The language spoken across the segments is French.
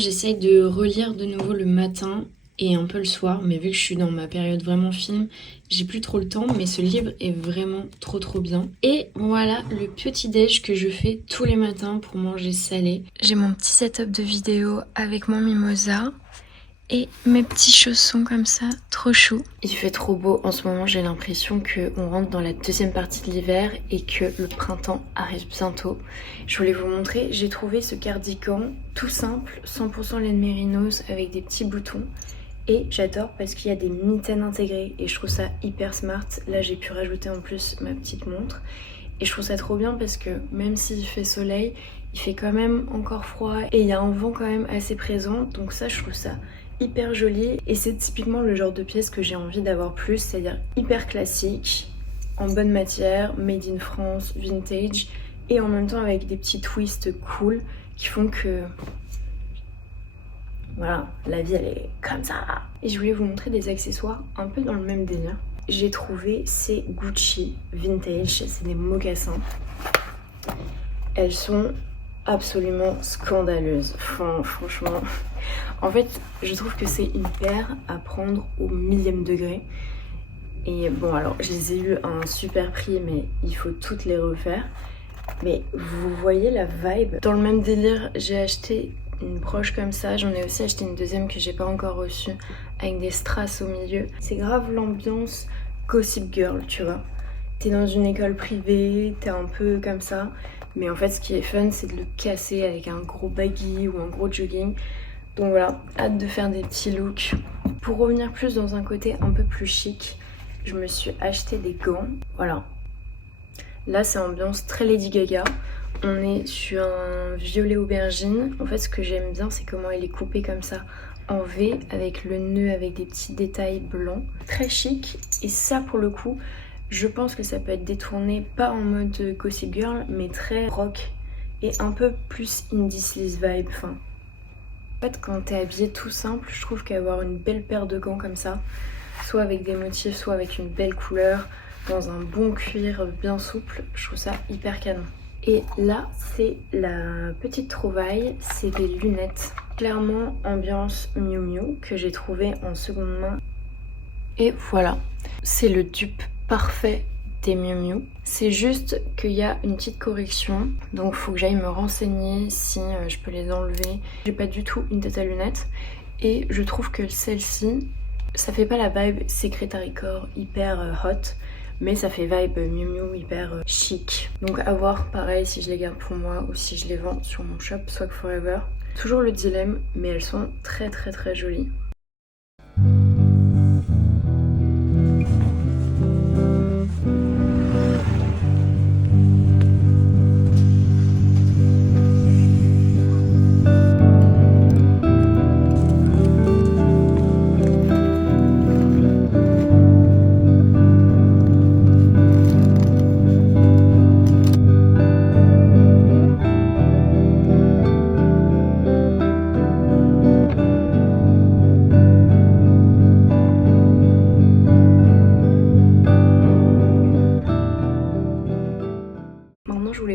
j'essaye de relire de nouveau le matin et un peu le soir, mais vu que je suis dans ma période vraiment film, j'ai plus trop le temps, mais ce livre est vraiment trop bien. Et voilà le petit déj que je fais tous les matins pour manger salé. J'ai mon petit setup de vidéo avec mon mimosa et mes petits chaussons comme ça, trop chou. Il fait trop beau en ce moment, j'ai l'impression qu'on rentre dans la deuxième partie de l'hiver et que le printemps arrive bientôt. Je voulais vous montrer, j'ai trouvé ce cardigan tout simple, 100% laine mérinos avec des petits boutons. Et j'adore parce qu'il y a des mitaines intégrées et je trouve ça hyper smart. Là j'ai pu rajouter en plus ma petite montre. Et je trouve ça trop bien parce que même s'il fait soleil, il fait quand même encore froid et il y a un vent quand même assez présent. Donc ça, je trouve ça hyper joli. Et c'est typiquement le genre de pièce que j'ai envie d'avoir plus, c'est-à-dire hyper classique, en bonne matière, made in France, vintage, et en même temps avec des petits twists cool qui font que... Voilà, la vie elle est comme ça. Et je voulais vous montrer des accessoires un peu dans le même délire. J'ai trouvé ces Gucci vintage, c'est des mocassins. Elles sont absolument scandaleuses. Franchement, en fait, je trouve que c'est une paire à prendre au millième degré. Et bon, alors, je les ai eues à un super prix, mais il faut toutes les refaire. Mais vous voyez la vibe. Dans le même délire, j'ai acheté une broche comme ça. J'en ai aussi acheté une deuxième que j'ai pas encore reçue avec des strass au milieu. C'est grave l'ambiance Gossip Girl, tu vois. T'es dans une école privée, t'es un peu comme ça. Mais en fait, ce qui est fun, c'est de le casser avec un gros baggy ou un gros jogging. Donc voilà, hâte de faire des petits looks. Pour revenir plus dans un côté un peu plus chic, je me suis acheté des gants. Voilà. Là, c'est ambiance très Lady Gaga. On est sur un violet aubergine. En fait, ce que j'aime bien, c'est comment il est coupé comme ça en V avec le nœud, avec des petits détails blancs. Très chic. Et ça, pour le coup, je pense que ça peut être détourné, pas en mode Gossip Girl, mais très rock et un peu plus indie sleaze vibe. Enfin, en fait, quand t'es habillé tout simple, je trouve qu'avoir une belle paire de gants comme ça, soit avec des motifs, soit avec une belle couleur, dans un bon cuir bien souple, je trouve ça hyper canon. Et là, c'est la petite trouvaille, c'est des lunettes. Clairement, ambiance Miu Miu, que j'ai trouvé en seconde main. Et voilà, c'est le dupe parfait des Miu Miu. C'est juste qu'il y a une petite correction, donc faut que j'aille me renseigner si je peux les enlever. J'ai pas du tout une tête à lunettes, et je trouve que celle-ci, ça fait pas la vibe Secretary Core hyper hot, mais ça fait vibe Miu Miu hyper chic. Donc à voir pareil si je les garde pour moi ou si je les vends sur mon shop Swag Forever. Toujours le dilemme, mais elles sont très jolies.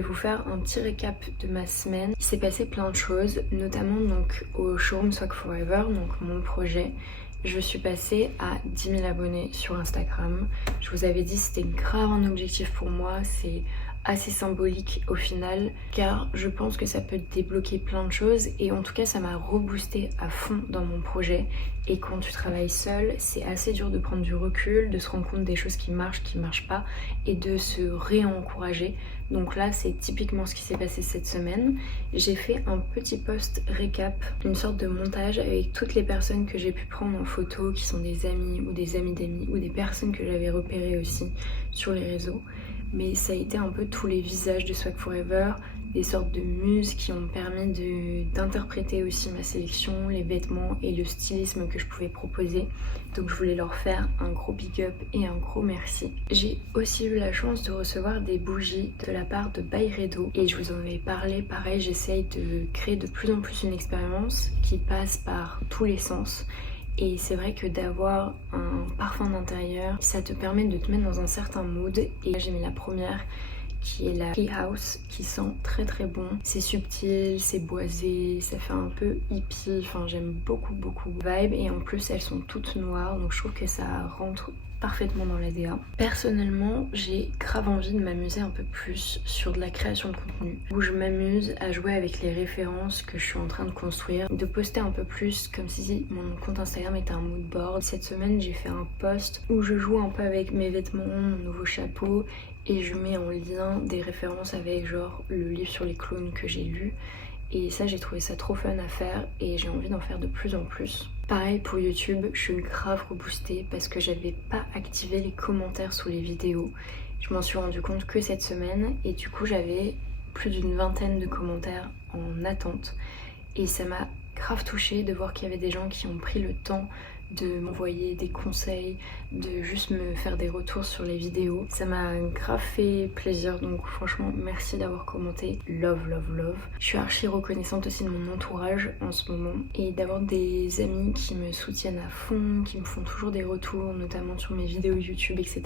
Vous faire un petit récap de ma semaine. Il s'est passé plein de choses, notamment donc au showroom Swag Forever, donc mon projet. Je suis passée à 10 000 abonnés sur Instagram. Je vous avais dit c'était grave un objectif pour moi, c'est assez symbolique au final, car je pense que ça peut débloquer plein de choses et en tout cas ça m'a reboosté à fond dans mon projet. Et quand tu travailles seul, c'est assez dur de prendre du recul, de se rendre compte des choses qui marchent pas et de se réencourager. Donc là, c'est typiquement ce qui s'est passé cette semaine. J'ai fait un petit post récap, une sorte de montage avec toutes les personnes que j'ai pu prendre en photo, qui sont des amis ou des amis d'amis, ou des personnes que j'avais repérées aussi sur les réseaux. Mais ça a été un peu tous les visages de Swag Forever, des sortes de muses qui ont permis d'interpréter aussi ma sélection, les vêtements et le stylisme que je pouvais proposer. Donc je voulais leur faire un gros big up et un gros merci. J'ai aussi eu la chance de recevoir des bougies de la part de Byredo et je vous en avais parlé. Pareil, j'essaye de créer de plus en plus une expérience qui passe par tous les sens. Et c'est vrai que d'avoir un parfum d'intérieur, ça te permet de te mettre dans un certain mood. Et là, j'ai mis la première qui est la Tea House, qui sent très très bon. C'est subtil, c'est boisé, ça fait un peu hippie, enfin j'aime beaucoup vibe, et en plus elles sont toutes noires, donc je trouve que ça rentre parfaitement dans la DA. Personnellement, j'ai grave envie de m'amuser un peu plus sur de la création de contenu, où je m'amuse à jouer avec les références que je suis en train de construire, de poster un peu plus comme si mon compte Instagram était un mood board. Cette semaine, j'ai fait un post où je joue un peu avec mes vêtements, mon nouveau chapeau, et je mets en lien des références avec genre le livre sur les clones que j'ai lu. Et ça, j'ai trouvé ça trop fun à faire et j'ai envie d'en faire de plus en plus. Pareil pour YouTube, je suis grave reboostée parce que j'avais pas activé les commentaires sous les vidéos. Je m'en suis rendu compte que cette semaine et du coup j'avais plus d'une vingtaine de commentaires en attente. Et ça m'a grave touchée de voir qu'il y avait des gens qui ont pris le temps de m'envoyer des conseils, de juste me faire des retours sur les vidéos. Ça m'a grave fait plaisir, donc franchement merci d'avoir commenté. Love. Je suis archi reconnaissante aussi de mon entourage en ce moment et d'avoir des amis qui me soutiennent à fond, qui me font toujours des retours, notamment sur mes vidéos YouTube, etc.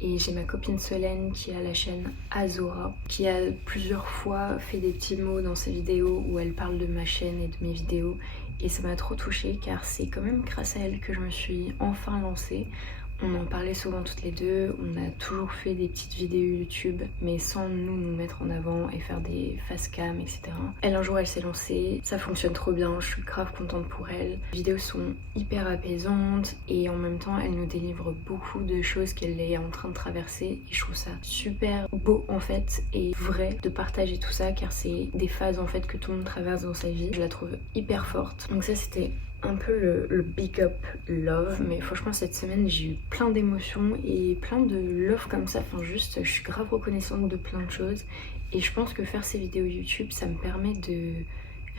Et j'ai ma copine Solène qui a la chaîne Azora, qui a plusieurs fois fait des petits mots dans ses vidéos où elle parle de ma chaîne et de mes vidéos. Et ça m'a trop touchée car c'est quand même grâce à elle que je me suis enfin lancée. On en parlait souvent toutes les deux, on a toujours fait des petites vidéos YouTube mais sans nous mettre en avant et faire des face cam, etc. Elle un jour elle s'est lancée, ça fonctionne trop bien, je suis grave contente pour elle. Les vidéos sont hyper apaisantes et en même temps elle nous délivre beaucoup de choses qu'elle est en train de traverser et je trouve ça super beau en fait et vrai de partager tout ça car c'est des phases en fait que tout le monde traverse dans sa vie. Je la trouve hyper forte. Donc ça c'était un peu le big up love, mais franchement cette semaine j'ai eu plein d'émotions et plein de love comme ça, enfin juste je suis grave reconnaissante de plein de choses et je pense que faire ces vidéos YouTube ça me permet de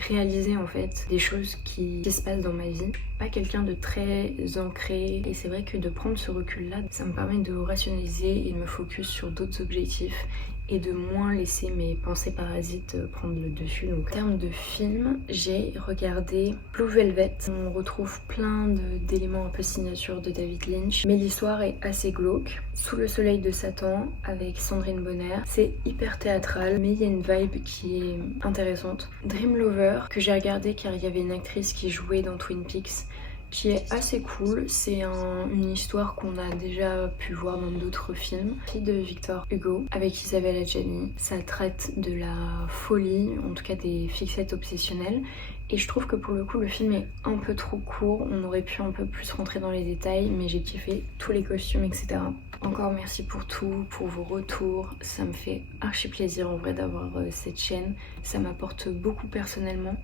réaliser en fait des choses qui se passent dans ma vie. Je suis pas quelqu'un de très ancré et c'est vrai que de prendre ce recul là ça me permet de rationaliser et de me focus sur d'autres objectifs et de moins laisser mes pensées parasites prendre le dessus. Donc en termes de film, j'ai regardé Blue Velvet. On retrouve plein d'éléments un peu signature de David Lynch, mais l'histoire est assez glauque. Sous le soleil de Satan avec Sandrine Bonner, c'est hyper théâtral, mais il y a une vibe qui est intéressante. Dream Lover, que j'ai regardé car il y avait une actrice qui jouait dans Twin Peaks, qui est assez cool. C'est une histoire qu'on a déjà pu voir dans d'autres films. Fille de Victor Hugo avec Isabelle Adjani. Ça traite de la folie, en tout cas des fixettes obsessionnelles. Et je trouve que pour le coup le film est un peu trop court. On aurait pu un peu plus rentrer dans les détails, mais j'ai kiffé tous les costumes, etc. Encore merci pour tout, pour vos retours. Ça me fait archi plaisir en vrai d'avoir cette chaîne. Ça m'apporte beaucoup personnellement.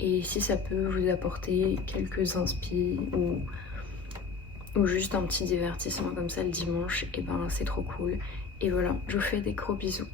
Et si ça peut vous apporter quelques inspi ou juste un petit divertissement comme ça le dimanche, et ben c'est trop cool. Et voilà, je vous fais des gros bisous.